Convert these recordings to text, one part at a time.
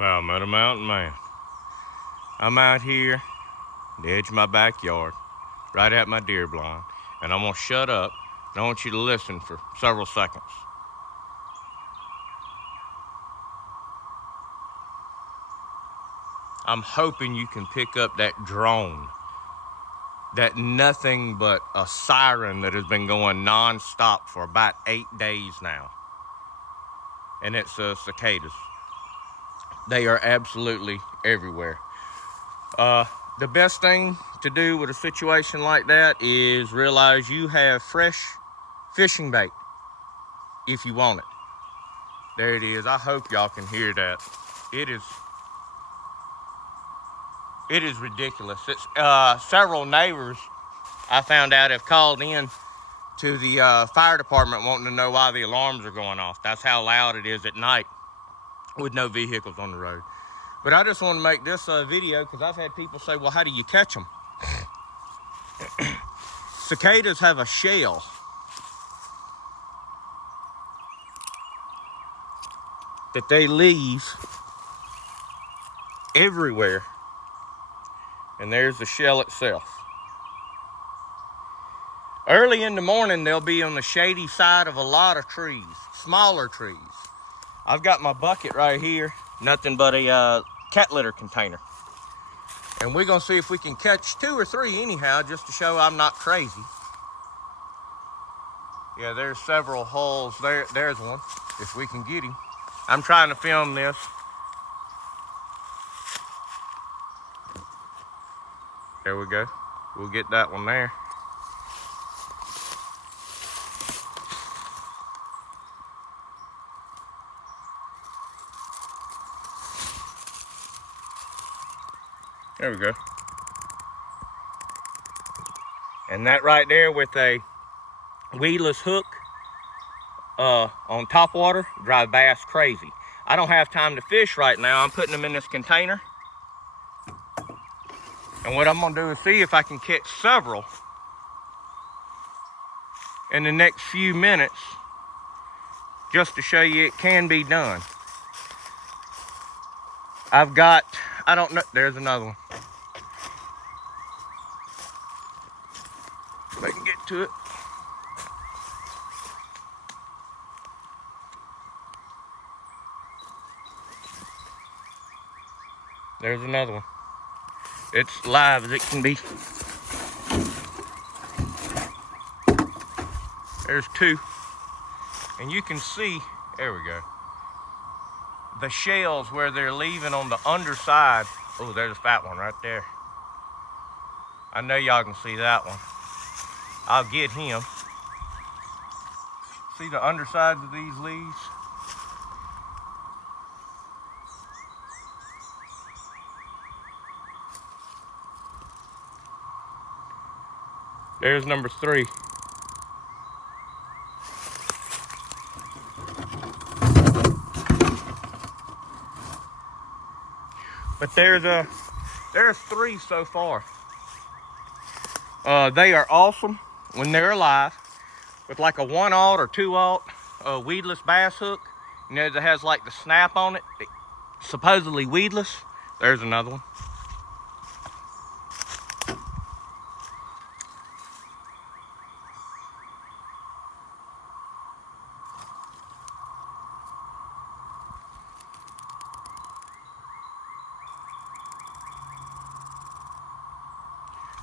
Well, I met a mountain man. I'm out here, the edge of my backyard, right at my deer blind, and I'm gonna shut up, and I want you to listen for several seconds. I'm hoping you can pick up that drone, that nothing but a siren that has been going non-stop for about 8 days now. And it's cicadas. They are absolutely everywhere. The best thing to do with a situation like that is realize you have fresh fishing bait if you want it. There it is. I hope y'all can hear that. It is ridiculous. It's several neighbors I found out have called in to the fire department wanting to know why the alarms are going off. That's how loud it is at night with no vehicles on the road. But I just want to make this video because I've had people say, well, how do you catch them? Cicadas have a shell that they leave everywhere. And there's the shell itself. Early in the morning, they'll be on the shady side of a lot of trees, smaller trees. I've got my bucket right here, nothing but a cat litter container. And we're gonna see if we can catch 2 or 3 anyhow, just to show I'm not crazy. Yeah, there's several holes. There's one, if we can get him. I'm trying to film this. There we go. We'll get that one there. There we go. And that right there with a weedless hook on top water drive bass crazy. I don't have time to fish right now. I'm putting them in this container. And what I'm gonna do is see if I can catch several in the next few minutes, just to show you it can be done. I've got, I don't know, there's another one. If I can get to it. There's another one. It's live as it can be. There's 2. And you can see, there we go, the shells where they're leaving on the underside. Oh, there's a fat one right there. I know y'all can see that one. I'll get him. See the undersides of these leaves? There's number 3. But there's 3 so far. They are awesome when they're alive, with like a 1/0 or 2/0 weedless bass hook. You know, that has like the snap on it, supposedly weedless. There's another one.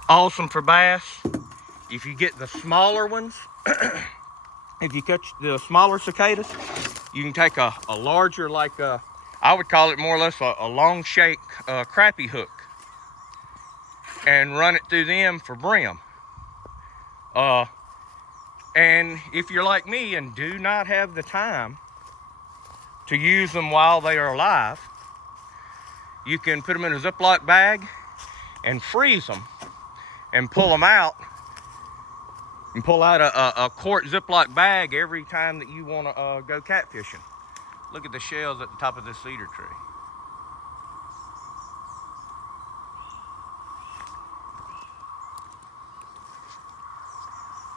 Awesome for bass. If you get the smaller ones, if you catch the smaller cicadas, you can take a larger, like I would call it more or less a long shake crappie hook, and run it through them for brim. And if you're like me and do not have the time to use them while they are alive, you can put them in a Ziploc bag and freeze them and pull them out, and pull out a quart Ziploc bag every time that you want to go catfishing. Look at the shells at the top of this cedar tree.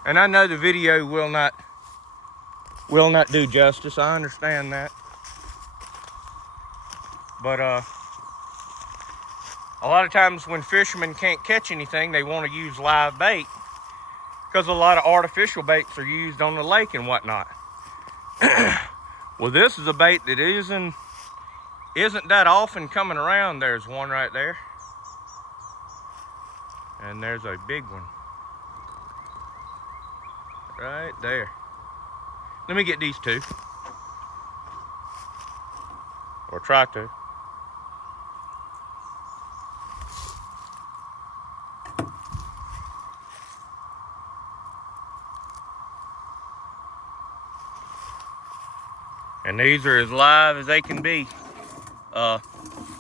And I know the video will not do justice. I understand that. But a lot of times when fishermen can't catch anything, they want to use live bait, because a lot of artificial baits are used on the lake and whatnot. Well, this is a bait that isn't that often coming around. There's one right there. And there's a big one right there. Let me get these two. Or try to. And these are as live as they can be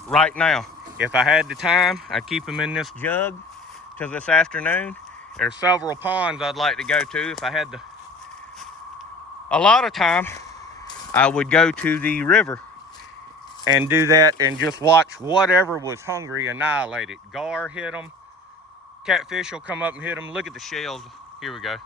right now. If I had the time, I'd keep them in this jug till this afternoon. There's several ponds I'd like to go to if I had a lot of time. I would go to the river and do that and just watch whatever was hungry annihilate it. Gar hit them. Catfish will come up and hit them. Look at the shells. Here we go.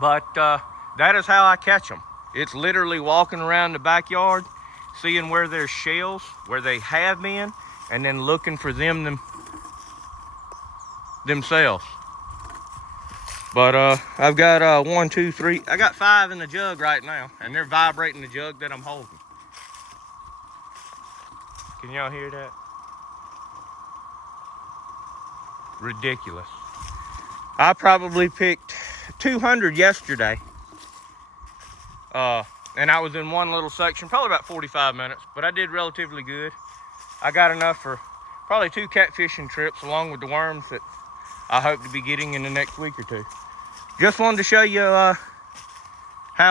But that is how I catch them. It's literally walking around the backyard, seeing where there's shells, where they have been, and then looking for them themselves. But I've got 1, 2, 3. I got 5 in the jug right now, and they're vibrating the jug that I'm holding. Can y'all hear that? Ridiculous. I probably picked 200 yesterday. And I was in one little section, probably about 45 minutes, but I did relatively good. I got enough for probably 2 catfishing trips, along with the worms that I hope to be getting in the next week or 2. Just wanted to show you how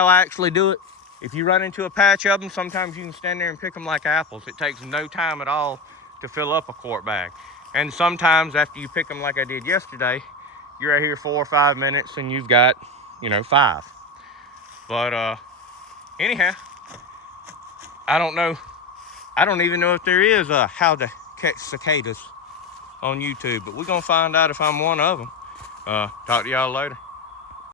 I actually do it. If you run into a patch of them, sometimes you can stand there and pick them like apples. It takes no time at all to fill up a quart bag. And sometimes after you pick them like I did yesterday, you're out here 4 or 5 minutes and you've got, 5. But anyhow, I don't know. I don't even know if there is a how to catch cicadas on YouTube, but we're gonna find out if I'm one of them. Talk to y'all later.